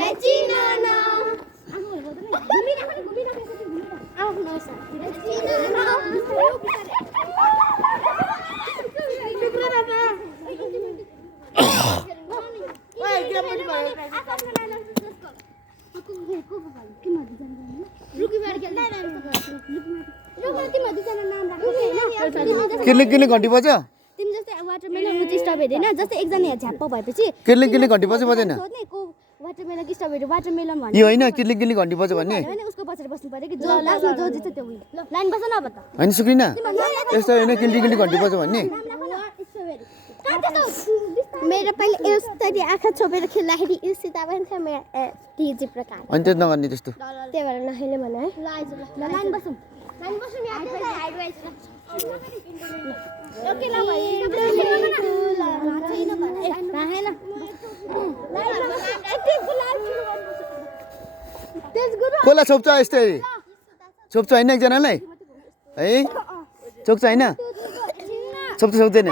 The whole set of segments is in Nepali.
तिमीलाई चिनन आफ्नो साथीलाई चिनन किर्लिङ घन्टी बज्यो तिमी जस्तै वाटरमेलन स्ट्रबेरी हैन जस्तै एकजना यहाँ झ्याप्प भएपछि किर्लिङ घन्टी बज्यो बजेन सोध्ने को वाटरमेलन कि स्ट्रबेरी वाटरमेलन भन्ने यो होइन किर्लिङ घन्टी बज्यो भन्ने हैन उसको पछाडि बस्नु पर्यो कि जो लास्टमा जो जित्छ त्यो विन लाइन बस्न अब त होइन सुक्रिना यस्तो होइन किर्लिङ घन्टी बज्यो भन्ने मेरो पहिले यस्तरी आँखा छोपेर खेल्दाखेरि यो सीता पनि थियो मेरो टिजी प्रकार अनि त्यो नगर्ने त्यस्तो त्यही भएर नखेल्ने भने है लाइन बसौँ कसलाई छोप्छ यस्तै छोप्छ होइन एकजनालाई है छोप्छ होइन छोप्छ सक्दैन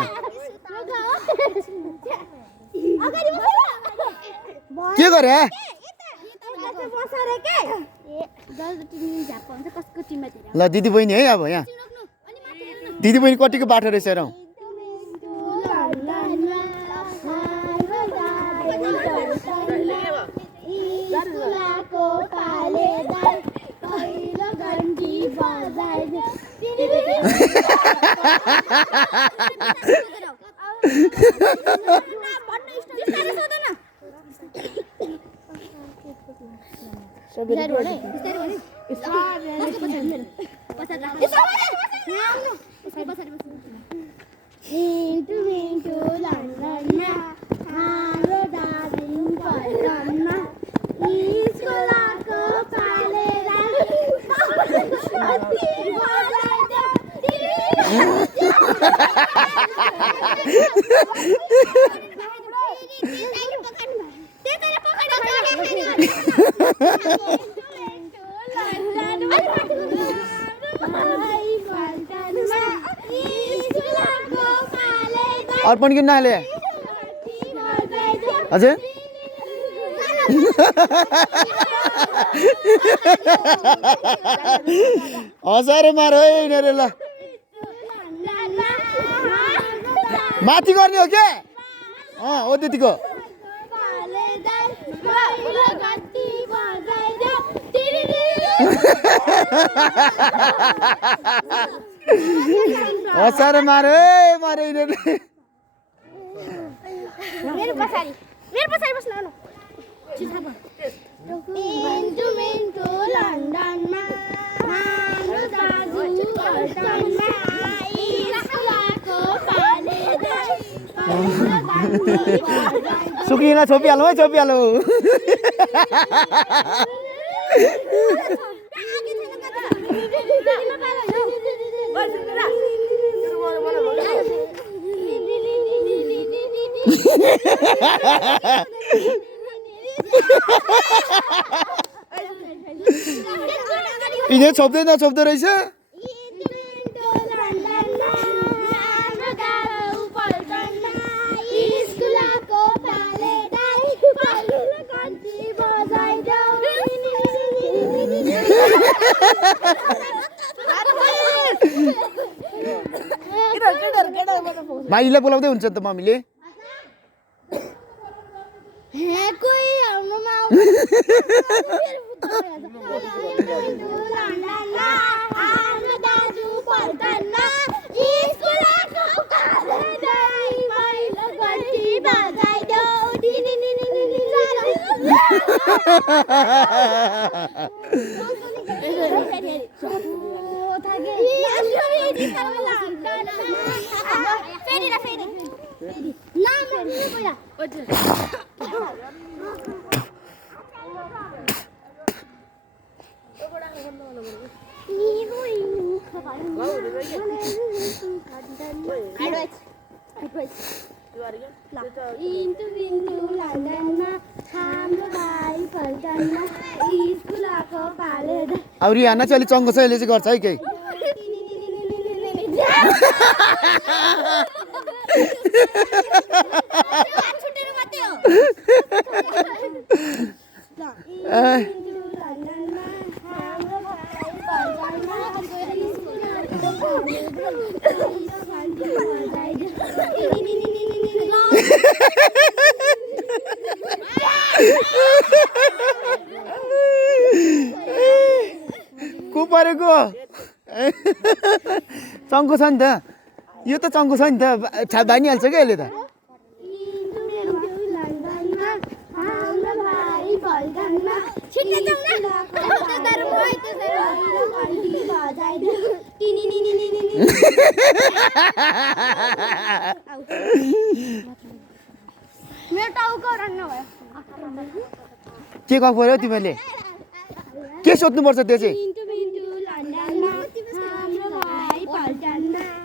के गरे ल दिदी बहिनी है अब यहाँ दिदी बहिनी कतिको बाटो रहेछ र अर्पण किन नहाले हजुर हजारे मार है यिनीहरू ल माथि गर्ने हो के हो त्यतिको हजारे मार है मारे यिनीहरूले मेरो पछाडि बस्न आउनु मिन्टु मिन्टु लन्डनमा हाम्रो दाजु पल्टनमा स्कुलको सुकिला छोपिहालौँ है छोपिहालौँ यिनीहरू छोप्दो रहेछ माइलीलाई बोलाउँदै हुन्छ नि त मम्मीले अब रिहाना चाहिँ अलिक चङ्गो छ यसले चाहिँ गर्छ है केही गरेको चङ्को छ नि त यो त चङ्को छ नि त छाप बानिहाल्छ क्या यसले त के गफ गर्यो तिमीले के सोध्नुपर्छ त्यो चाहिँ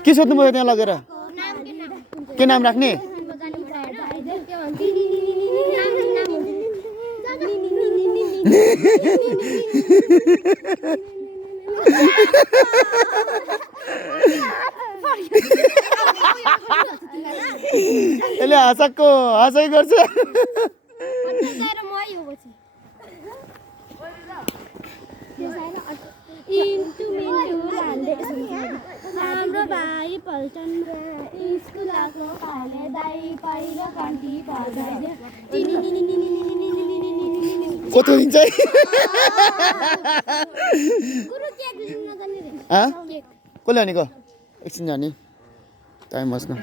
के सोध्नुपर्छ त्यहाँ लगेर के नाम राख्ने यसले हाँसाको हाँसै गर्छ हाम्रो भाइ पल्टनमा स्कुल आएको खाने दाइ पहिरो कन्टी बजाइदियो कस्तो दिन्छ कसले भनेको एकछिन जाने टाइम होस् न